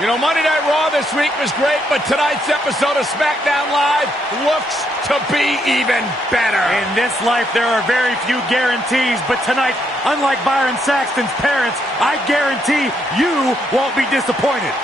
You know, Monday Night Raw this week was great, but tonight's episode of SmackDown Live looks to be even better. In this life, there are very few guarantees, but tonight, unlike Byron Saxton's parents, I guarantee you won't be disappointed.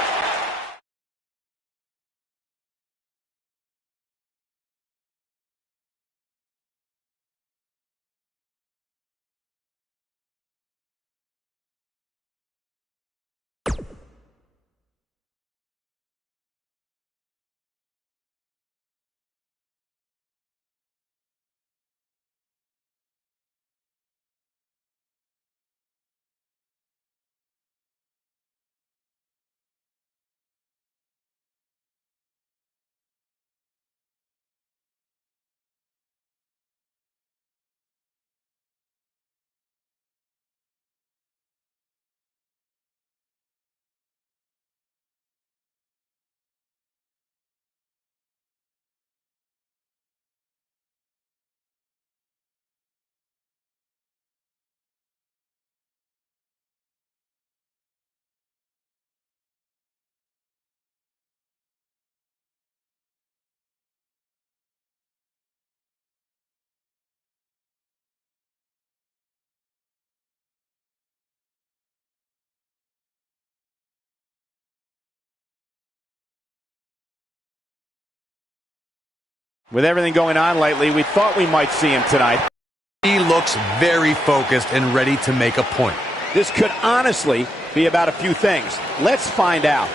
With everything going on lately, we thought we might see him tonight. He looks very focused and ready to make a point. This could honestly be about a few things. Let's find out.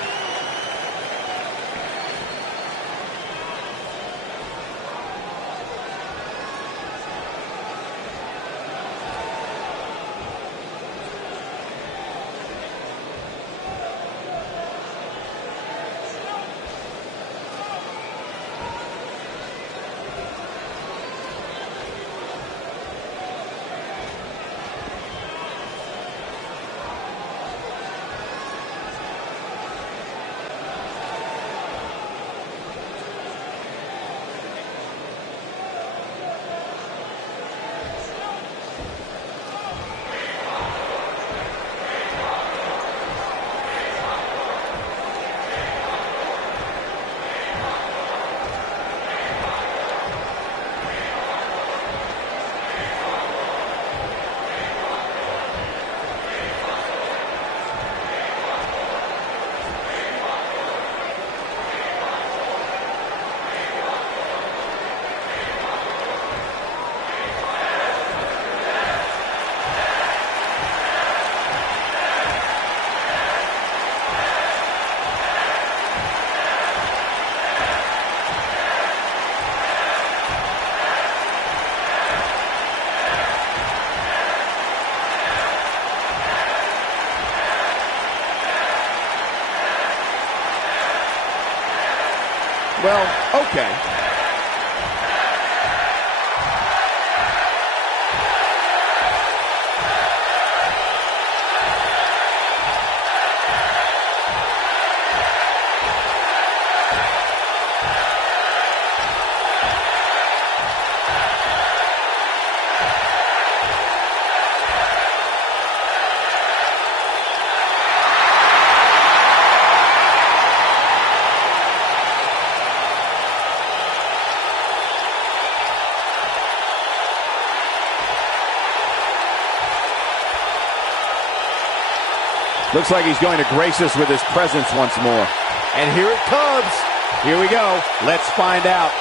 Well, okay. Looks like he's going to grace us with his presence once more. And here it comes. Here we go. Let's find out.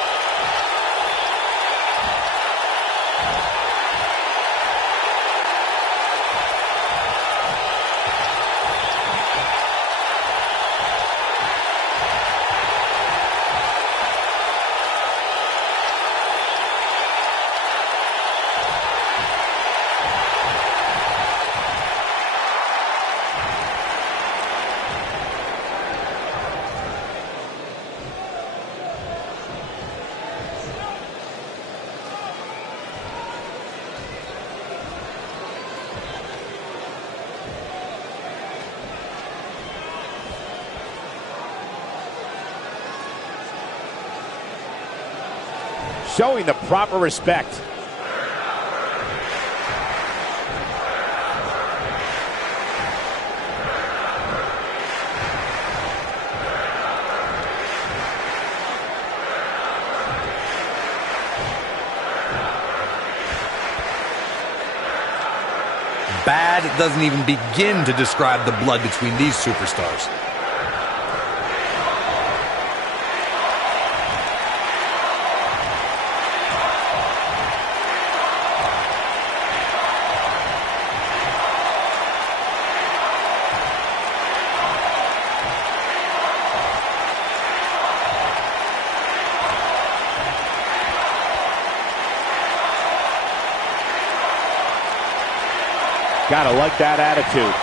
Showing the proper respect. Bad doesn't even begin to describe the blood between these superstars. Gotta like that attitude.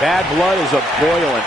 Bad blood is a-boiling.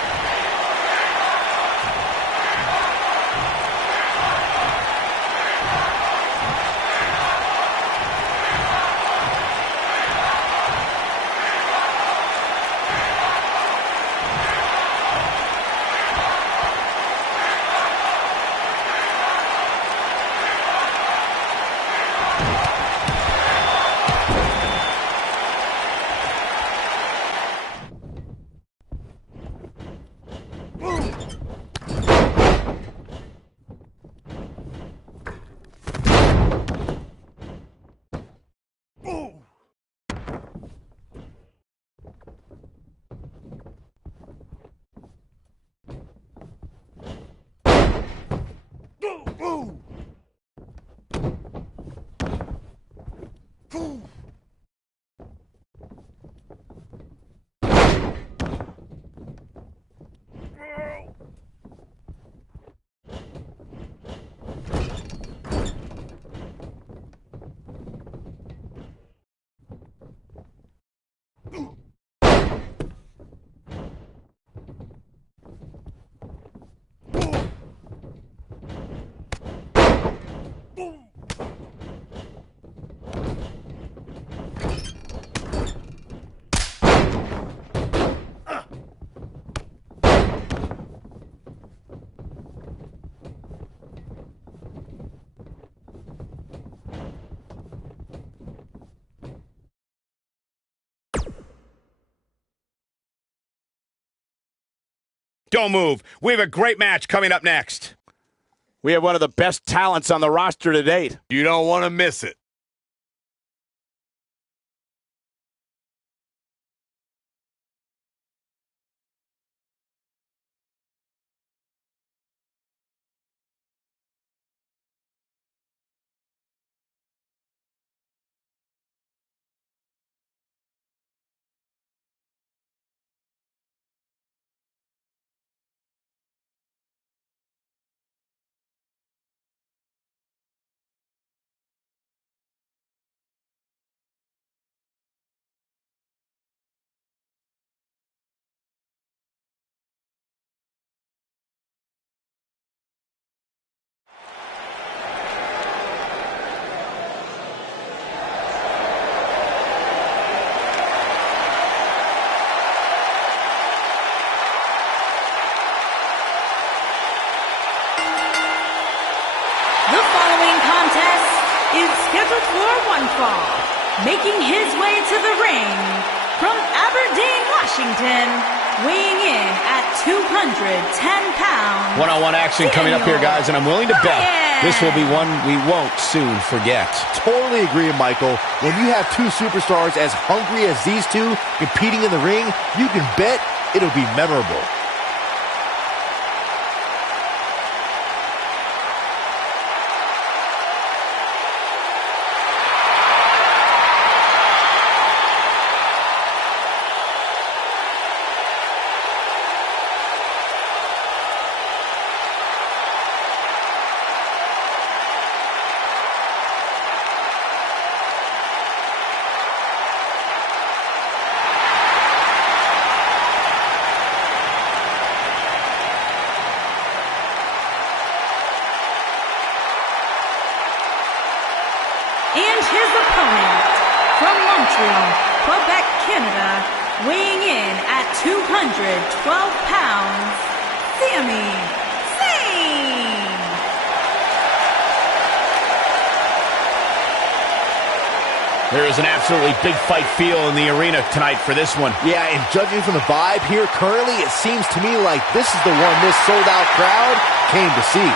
Don't move. We have a great match coming up next. We have one of the best talents on the roster to date. You don't want to miss it. Is scheduled for one fall, making his way to the ring from Aberdeen, Washington, weighing in at 210 pounds. One-on-one action coming up here, guys, and I'm willing to bet this will be one we won't soon forget. Totally agree, Michael. When you have two superstars as hungry as these two competing in the ring, you can bet it'll be memorable. Canada, weighing in at 212 pounds, Sami Zayn. There is an absolutely big fight feel in the arena tonight for this one. Yeah, and judging from the vibe here currently, it seems to me like this is the one this sold-out crowd came to see.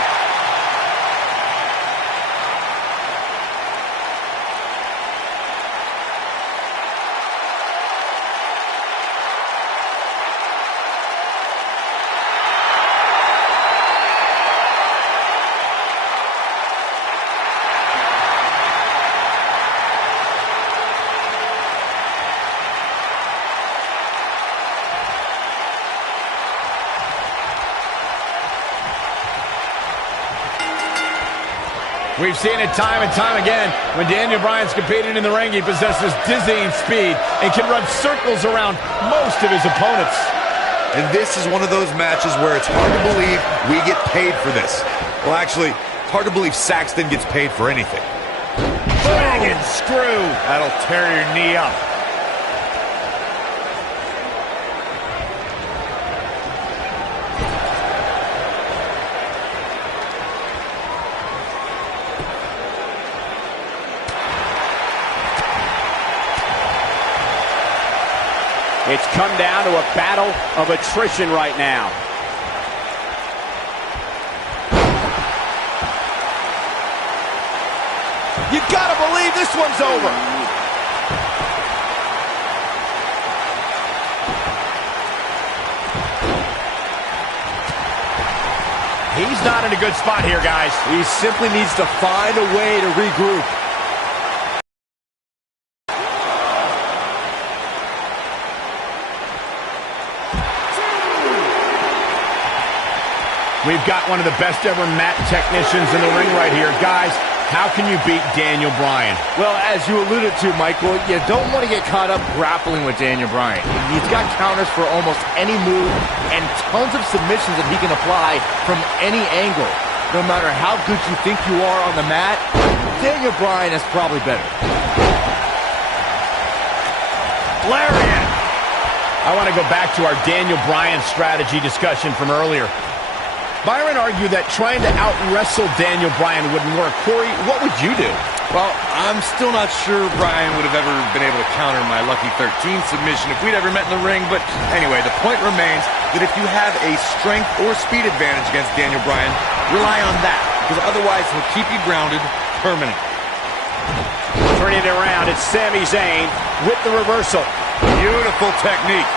We've seen it time and time again. When Daniel Bryan's competing in the ring, he possesses dizzying speed and can run circles around most of his opponents. And this is one of those matches where it's hard to believe we get paid for this. Well, actually, it's hard to believe Saxton gets paid for anything. Dragon screw. That'll tear your knee up. It's come down to a battle of attrition right now. You gotta believe this one's over. He's not in a good spot here, guys. He simply needs to find a way to regroup. We've got one of the best ever mat technicians in the ring right here. Guys, how can you beat Daniel Bryan? Well, as you alluded to, Michael, you don't want to get caught up grappling with Daniel Bryan. He's got counters for almost any move and tons of submissions that he can apply from any angle. No matter how good you think you are on the mat, Daniel Bryan is probably better. Lariat! I want to go back to our Daniel Bryan strategy discussion from earlier. Byron argued that trying to out-wrestle Daniel Bryan wouldn't work. Corey, what would you do? Well, I'm still not sure Bryan would have ever been able to counter my Lucky 13 submission if we'd ever met in the ring. But anyway, the point remains that if you have a strength or speed advantage against Daniel Bryan, rely on that, because otherwise he'll keep you grounded permanently. Turning it around, it's Sami Zayn with the reversal. Beautiful technique.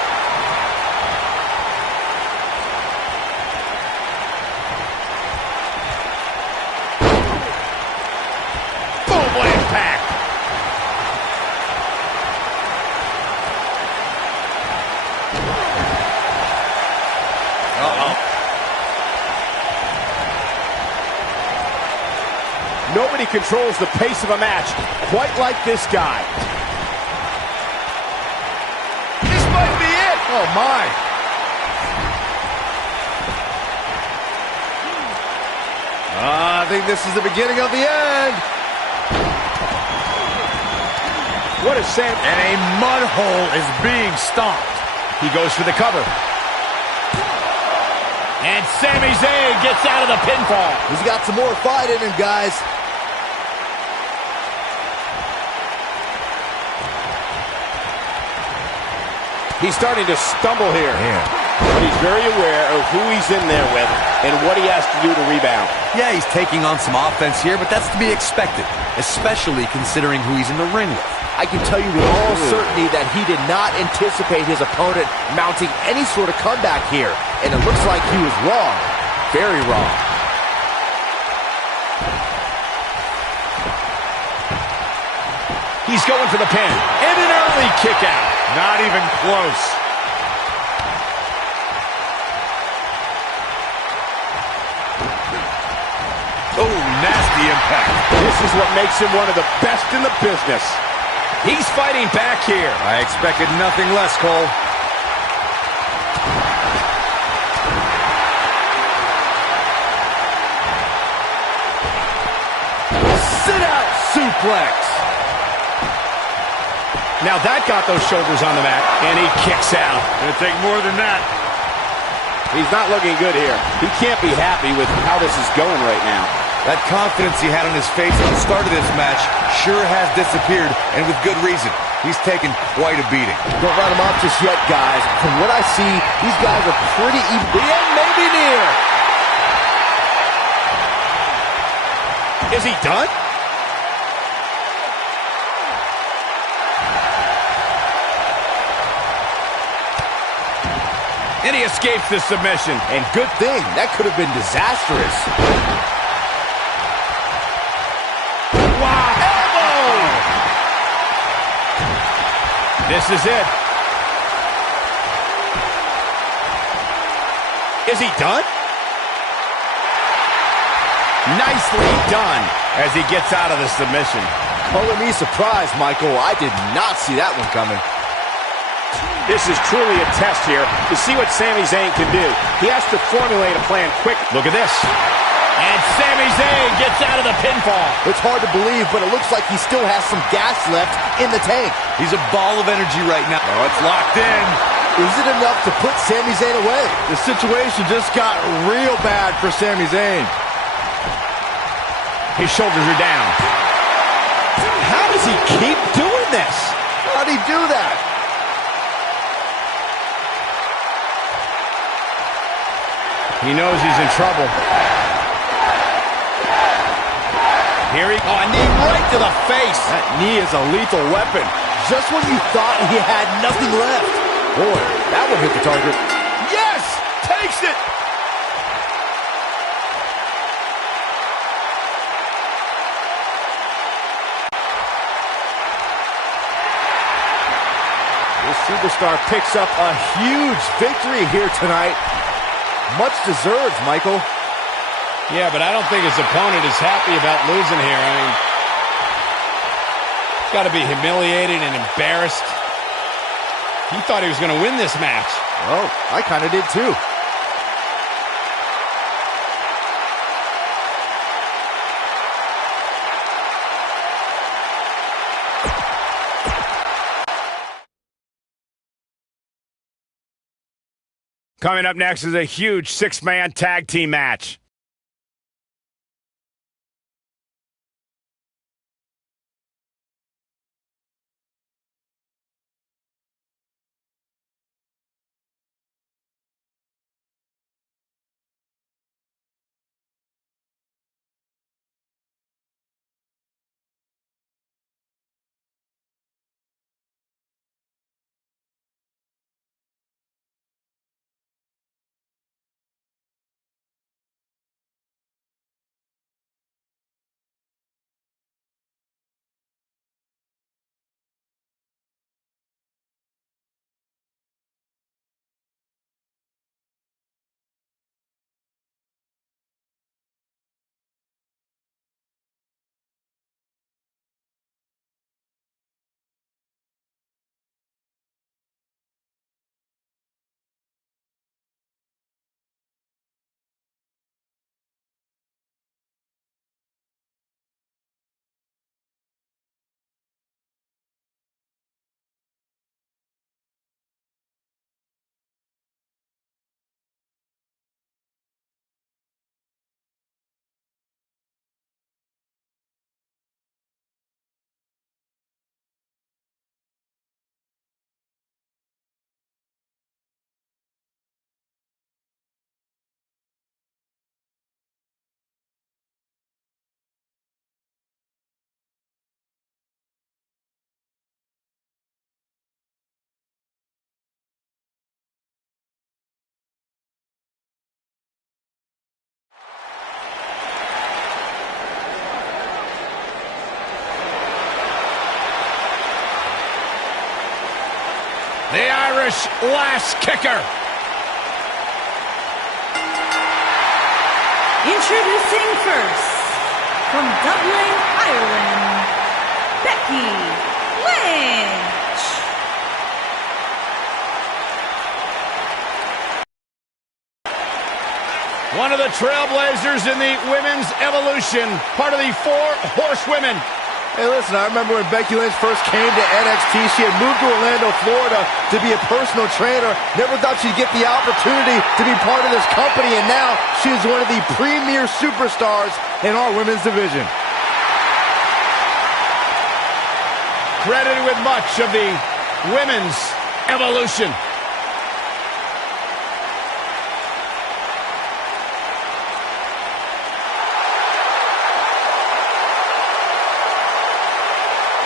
Nobody controls the pace of a match quite like this guy. This might be it. Oh, my. I think this is the beginning of the end. What is Sam? And a mud hole is being stomped. He goes for the cover. And Sami Zayn gets out of the pinfall. He's got some more fight in him, guys. He's starting to stumble here. Man. But he's very aware of who he's in there with and what he has to do to rebound. Yeah, he's taking on some offense here, but that's to be expected, especially considering who he's in the ring with. I can tell you with all certainty that he did not anticipate his opponent mounting any sort of comeback here. And it looks like he was wrong. Very wrong. He's going for the pin. And an early kick out. Not even close. Oh, nasty impact. This is what makes him one of the best in the business. He's fighting back here. I expected nothing less, Cole. Sit out suplex. Now that got those shoulders on the mat, and he kicks out. Gonna take more than that. He's not looking good here. He can't be happy with how this is going right now. That confidence he had on his face at the start of this match sure has disappeared, and with good reason. He's taken quite a beating. Don't write him off just yet, guys. From what I see, these guys are pretty even. The end may be near. Is he done? And he escapes the submission. And good thing. That could have been disastrous. Wow. Elbow! This is it. Is he done? Nicely done as he gets out of the submission. Color me surprised, Michael. I did not see that one coming. This is truly a test here to see what Sami Zayn can do. He has to formulate a plan quick. Look at this. And Sami Zayn gets out of the pinfall. It's hard to believe, but it looks like he still has some gas left in the tank. He's a ball of energy right now. Oh, it's locked in. Is it enough to put Sami Zayn away? The situation just got real bad for Sami Zayn. His shoulders are down. How does he keep doing this? How'd he do that? He knows he's in trouble. Here he... Oh, a knee right to the face. That knee is a lethal weapon. Just when you thought he had nothing left. Boy, that one hit the target. Yes! Takes it! This superstar picks up a huge victory here tonight. Much deserved, Michael. Yeah, but I don't think his opponent is happy about losing here. I mean, he's got to be humiliated and embarrassed. He thought he was going to win this match. Well, I kind of did too. Coming up next is a huge six-man tag team match. The Irish last kicker. Introducing first, from Dublin, Ireland, Becky Lynch. One of the trailblazers in the women's evolution, part of the 4 horsewomen. Hey, listen, I remember when Becky Lynch first came to NXT, she had moved to Orlando, Florida to be a personal trainer. Never thought she'd get the opportunity to be part of this company, and now she's one of the premier superstars in our women's division. Credited with much of the women's evolution.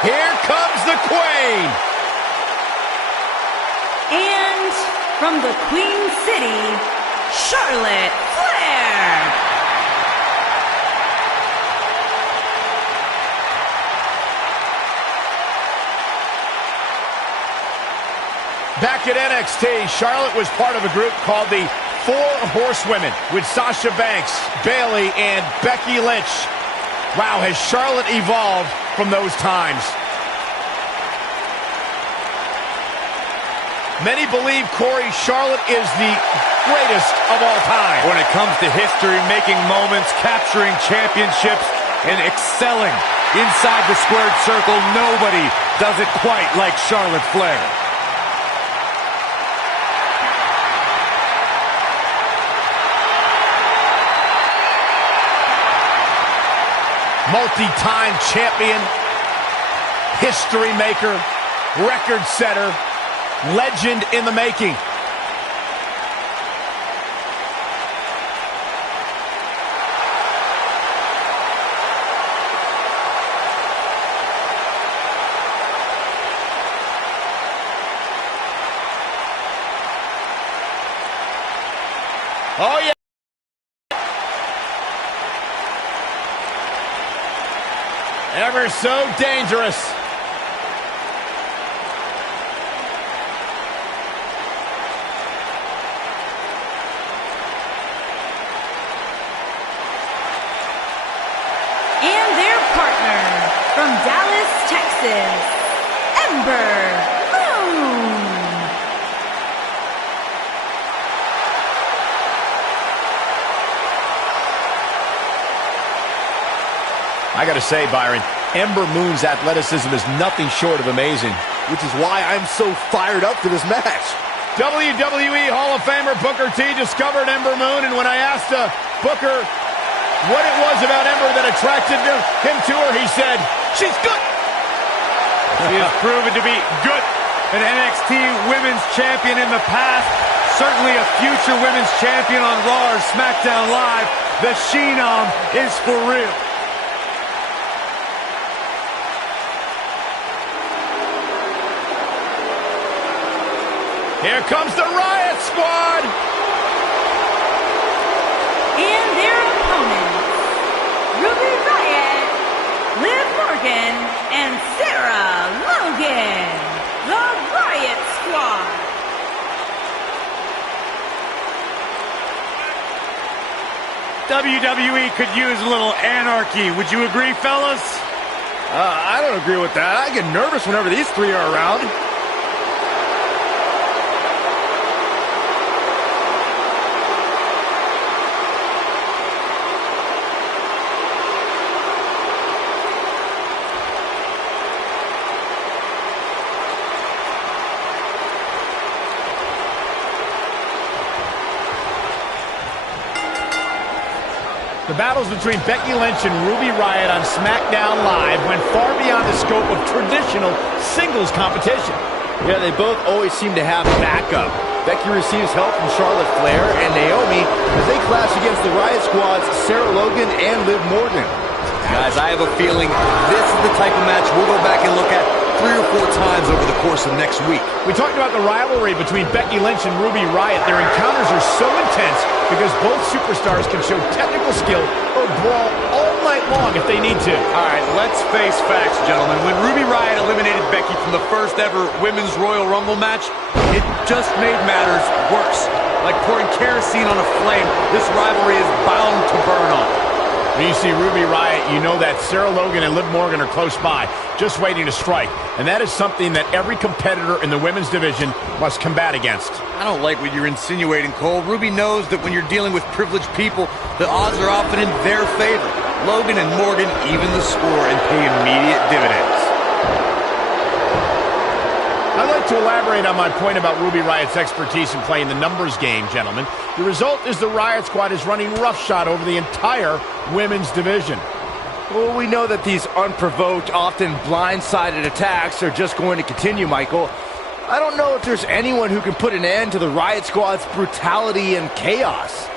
Here comes the Queen. And from the Queen City, Charlotte Flair. Back at NXT, Charlotte was part of a group called the Four Horsewomen with Sasha Banks, Bayley, and Becky Lynch. Wow, has Charlotte evolved from those times. Many believe, Corey, Charlotte is the greatest of all time. When it comes to history, making moments, capturing championships, and excelling inside the squared circle, nobody does it quite like Charlotte Flair. Multi-time champion, history maker, record setter, legend in the making. Oh, yeah. Ever so dangerous. And their partner from Dallas, Texas, Ember Moon. I gotta say, Byron, Ember Moon's athleticism is nothing short of amazing. Which is why I'm so fired up for this match. WWE Hall of Famer Booker T discovered Ember Moon, and when I asked Booker what it was about Ember that attracted him to her, he said, "She's good." She has proven to be good. An NXT Women's Champion in the past. Certainly a future Women's Champion on Raw or SmackDown Live. The Phenom is for real. Here comes the Riot Squad. And their opponents, Ruby Riott, Liv Morgan, and Sarah Logan, the Riot Squad. WWE could use a little anarchy. Would you agree, fellas? I don't agree with that. I get nervous whenever these three are around. The battles between Becky Lynch and Ruby Riott on SmackDown Live went far beyond the scope of traditional singles competition. Yeah, they both always seem to have backup. Becky receives help from Charlotte Flair and Naomi as they clash against the Riot Squad's Sarah Logan and Liv Morgan. Guys, I have a feeling this is the type of match we'll go back and look at 3 or 4 times over the course of next week. We talked about the rivalry between Becky Lynch and Ruby Riott. Their encounters are so intense because both superstars can show technical skill or brawl all night long if they need to. All right, let's face facts, gentlemen. When Ruby Riott eliminated Becky from the first ever Women's Royal Rumble match, it just made matters worse. Like pouring kerosene on a flame, this rivalry is bound to burn on. When you see Ruby Riott, you know that Sarah Logan and Liv Morgan are close by, just waiting to strike. And that is something that every competitor in the women's division must combat against. I don't like what you're insinuating, Cole. Ruby knows that when you're dealing with privileged people, the odds are often in their favor. Logan and Morgan even the score and pay immediate dividends. I'd like to elaborate on my point about Ruby Riot's expertise in playing the numbers game, gentlemen. The result is the Riot Squad is running roughshod over the entire women's division. Well, we know that these unprovoked, often blindsided attacks are just going to continue, Michael. I don't know if there's anyone who can put an end to the Riot Squad's brutality and chaos.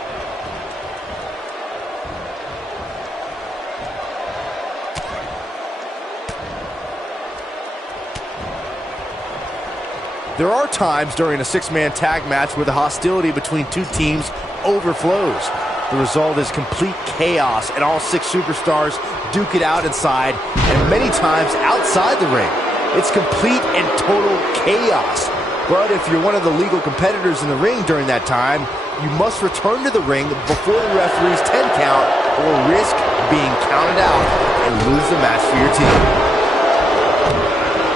There are times during a six-man tag match where the hostility between two teams overflows. The result is complete chaos, and all six superstars duke it out inside, and many times outside the ring. It's complete and total chaos. But if you're one of the legal competitors in the ring during that time, you must return to the ring before the referee's 10 count or risk being counted out and lose the match for your team.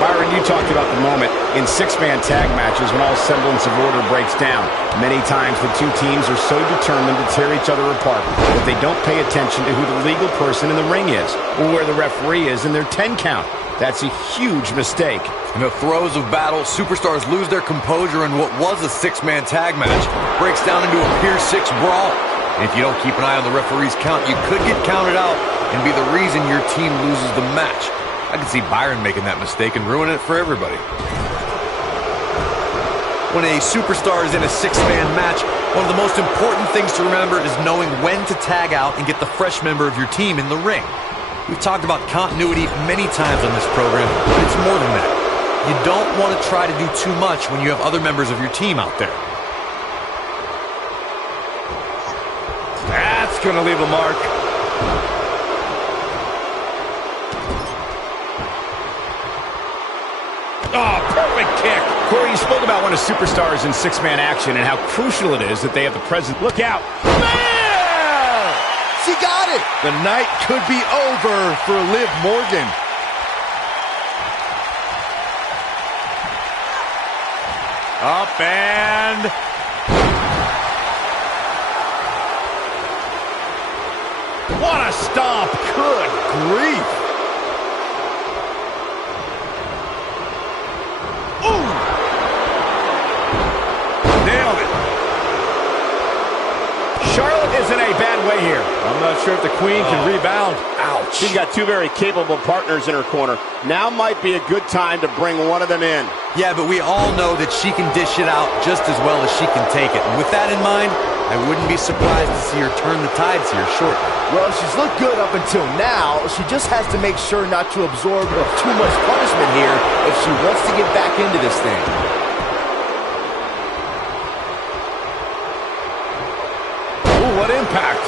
Byron, you talked about the moment in six-man tag matches when all semblance of order breaks down. Many times the two teams are so determined to tear each other apart that they don't pay attention to who the legal person in the ring is or where the referee is in their 10 count. That's a huge mistake. In the throes of battle, superstars lose their composure, and what was a six-man tag match breaks down into a Pier 6 brawl. And if you don't keep an eye on the referee's count, you could get counted out and be the reason your team loses the match. I can see Byron making that mistake and ruining it for everybody. When a superstar is in a six-man match, one of the most important things to remember is knowing when to tag out and get the fresh member of your team in the ring. We've talked about continuity many times on this program, but it's more than that. You don't want to try to do too much when you have other members of your team out there. That's going to leave a mark. Oh, perfect kick. Corey, you spoke about when a superstar is in six-man action and how crucial it is that they have the presence. Look out. Bam! She got it. The night could be over for Liv Morgan. Up and... What a stomp. Good grief. Nailed it. Charlotte is in a bad way here. I'm not sure if the Queen can rebound. Ouch. She's got two very capable partners in her corner. Now might be a good time to bring one of them in. Yeah, but we all know that she can dish it out just as well as she can take it. And with that in mind, I wouldn't be surprised to see her turn the tides here shortly. Well, she's looked good up until now. She just has to make sure not to absorb too much punishment here if she wants to get back into this thing. Ooh, what impact.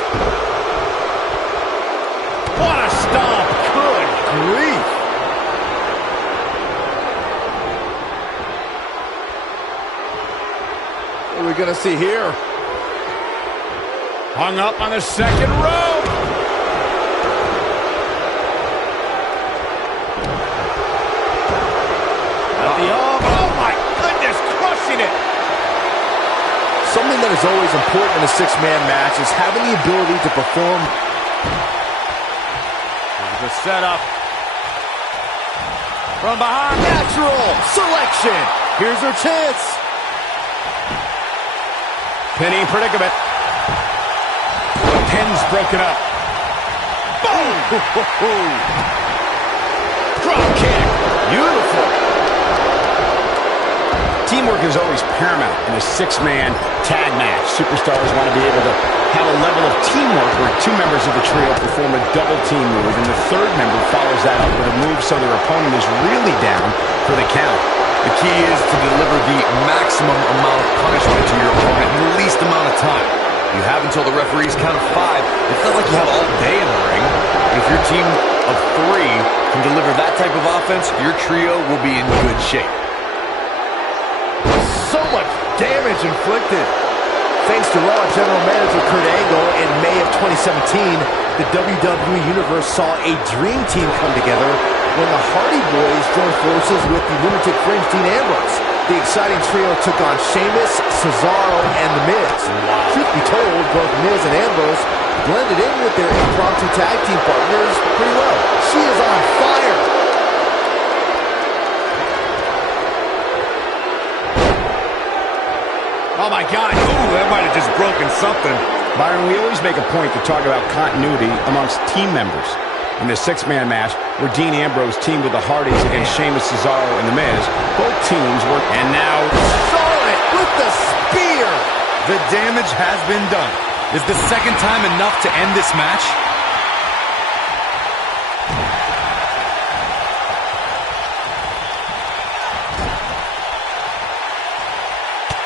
What a stomp. Good grief. What are we going to see here? Hung up on the second rope. At the arm. Oh, my goodness, crushing it. Something that is always important in a six-man match is having the ability to perform. There's a setup. From behind. Natural selection. Here's her chance. Pinning predicament. Pin's broken up. Boom! Drop kick. Beautiful. Teamwork is always paramount in a six-man tag match. Superstars want to be able to have a level of teamwork where two members of the trio perform a double team move, and the third member follows that up with a move so their opponent is really down for the count. The key is to deliver the maximum amount of punishment to your opponent in the least amount of time. You have until the referee's count of 5. It's not like you have all day in the ring. But if your team of 3 can deliver that type of offense, your trio will be in good shape. So much damage inflicted. Thanks to Raw General Manager Kurt Angle in May of 2017, the WWE Universe saw a dream team come together when the Hardy Boys joined forces with the Lunatic Fringe Dean Ambrose. The exciting trio took on Sheamus, Cesaro, and The Miz. Truth be told, both Miz and Ambrose blended in with their impromptu tag team partners pretty well. She is on fire. Oh my God. Ooh, that might have just broken something. Byron, we always make a point to talk about continuity amongst team members. In the six-man match, where Dean Ambrose teamed with the Hardys against Sheamus, Cesaro, and The Miz, both teams were... And now... Charlotte with the spear. The damage has been done. Is the second time enough to end this match?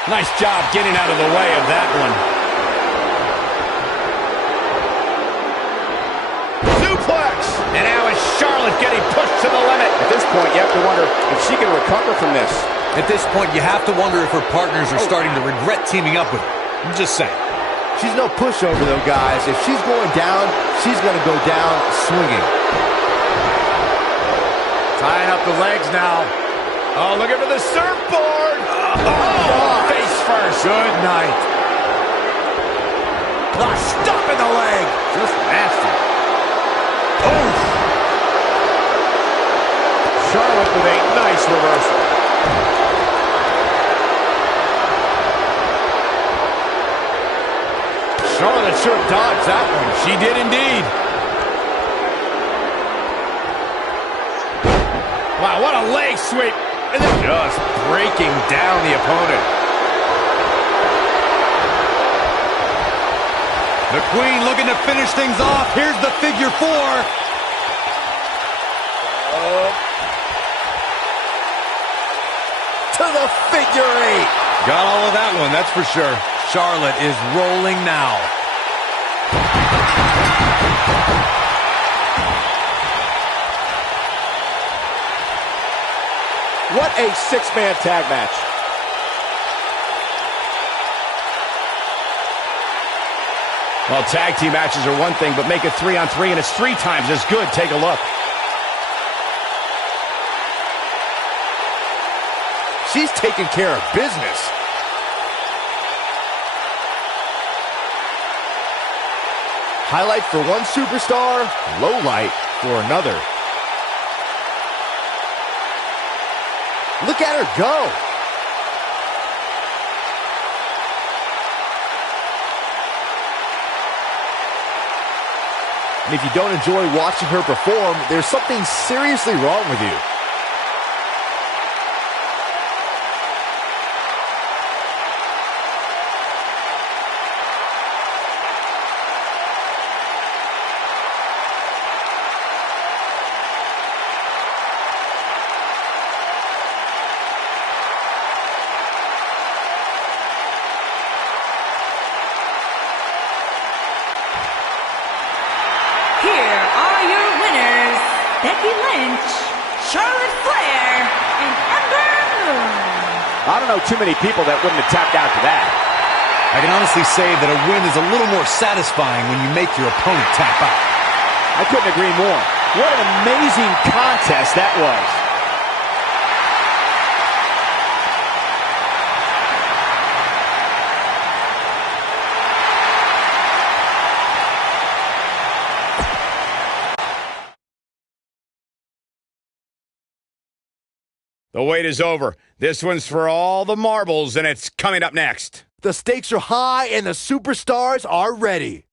Nice job getting out of the way of that one. Suplex! And now is Charlotte getting pushed to the limit. At this point, you have to wonder if she can recover from this. At this point, you have to wonder if her partners are starting to regret teaming up with her. I'm just saying. She's no pushover, though, guys. If she's going down, she's going to go down swinging. Tying up the legs now. Oh, looking for the surfboard. Oh, face first. Good night. Stopping the leg. Just nasty. Oh! Charlotte with a nice reversal. Charlotte sure dodged that one. She did indeed. Wow, what a leg sweep. And then just breaking down the opponent. The Queen looking to finish things off. Here's the figure four. To the figure eight. Got all of that one, that's for sure. Charlotte is rolling now. What a six-man tag match. Well, tag team matches are one thing, but make it 3-on-3, and it's 3 times as good. Take a look. She's taking care of business. Highlight for one superstar, low light for another. Look at her go. And if you don't enjoy watching her perform, there's something seriously wrong with you. Here are your winners, Becky Lynch, Charlotte Flair, and Ember Moon. I don't know too many people that wouldn't have tapped out to that. I can honestly say that a win is a little more satisfying when you make your opponent tap out. I couldn't agree more. What an amazing contest that was. The wait is over. This one's for all the marbles, and it's coming up next. The stakes are high and the superstars are ready.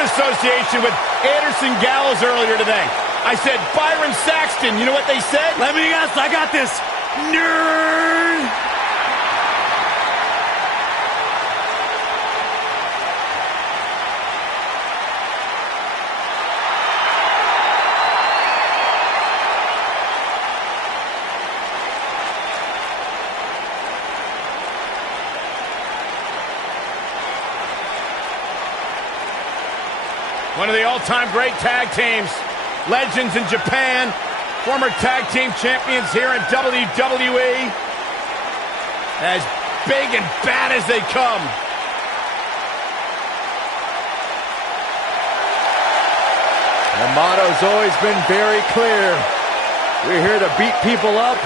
word association with Anderson Gallows earlier today. I said Byron Saxton. You know what they said? Let me guess, I got this. Nerd! One of the all-time great tag teams. Legends in Japan. Former tag team champions here in WWE. As big and bad as they come. The motto's always been very clear. We're here to beat people up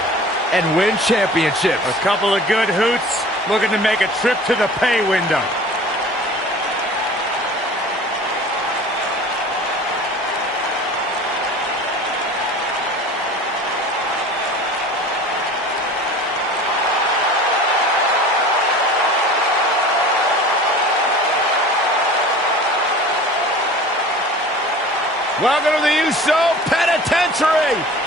and win championships. A couple of good hoots looking to make a trip to the pay window. Welcome to the Uso Penitentiary.